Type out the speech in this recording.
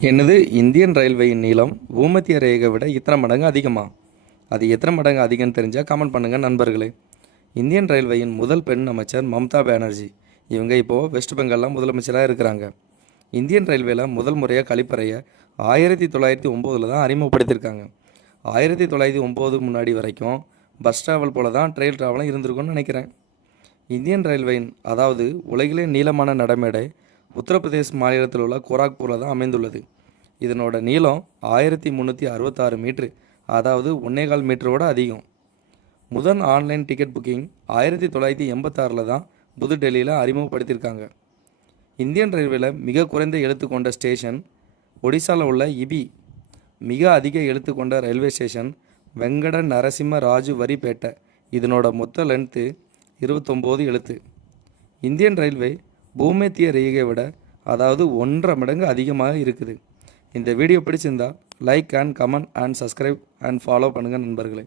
என்னது? இந்தியன் ரயில்வேயின் நீளம் பூமத்திய ரேகை விட இத்தனை மடங்கு அதிகமா? அது எத்தனை மடங்கு அதிகம்னு தெரிஞ்சால் கமெண்ட் பண்ணுங்கள் நண்பர்களே. இந்தியன் ரயில்வேயின் முதல் பெண் அமைச்சர் மம்தா பானர்ஜி. இவங்க இப்போது வெஸ்ட் பெங்காலில் முதலமைச்சராக இருக்கிறாங்க. இந்தியன் ரயில்வேல முதல் முறையாக கழிப்பறையை ஆயிரத்தி தொள்ளாயிரத்தி ஒம்போதில் தான் அறிமுகப்படுத்தியிருக்காங்க. ஆயிரத்தி தொள்ளாயிரத்தி ஒம்போது முன்னாடி வரைக்கும் பஸ் ட்ராவல் போல தான் ட்ரெயில் ட்ராவலும் இருந்திருக்கும்னு நினைக்கிறேன். இந்தியன் ரயில்வேயின் அதாவது உலகிலே நீளமான நடைமேடை உத்தரப்பிரதேஷ் மாநிலத்தில் உள்ள கோராக்பூரில் தான் அமைந்துள்ளது. இதனோட நீளம் ஆயிரத்தி முந்நூற்றி அறுபத்தாறு மீட்ரு அதாவது ஒன்னேகால் மீட்டரோட அதிகம். முதல் ஆன்லைன் டிக்கெட் புக்கிங் ஆயிரத்தி தொள்ளாயிரத்தி எண்பத்தாறில் தான் புதுடெல்லியில் அறிமுகப்படுத்தியிருக்காங்க. இந்தியன் ரயில்வேல மிக குறைந்த எழுத்து கொண்ட ஸ்டேஷன் ஒடிசாவில் உள்ள இபி மிக அதிக எழுத்து கொண்ட ரயில்வே ஸ்டேஷன் வெங்கட நரசிம்ம ராஜு வரிப்பேட்டை. இதனோட மொத்த லென்த்து இருபத்தொம்போது எழுத்து. இந்தியன் ரயில்வே பூமத்திய ரேகை விட அதாவது ஒன்றரை மடங்கு அதிகமாக இருக்குது. இந்த வீடியோ பிடிச்சிருந்தா like and comment and subscribe and follow பண்ணுங்கள் நண்பர்களே.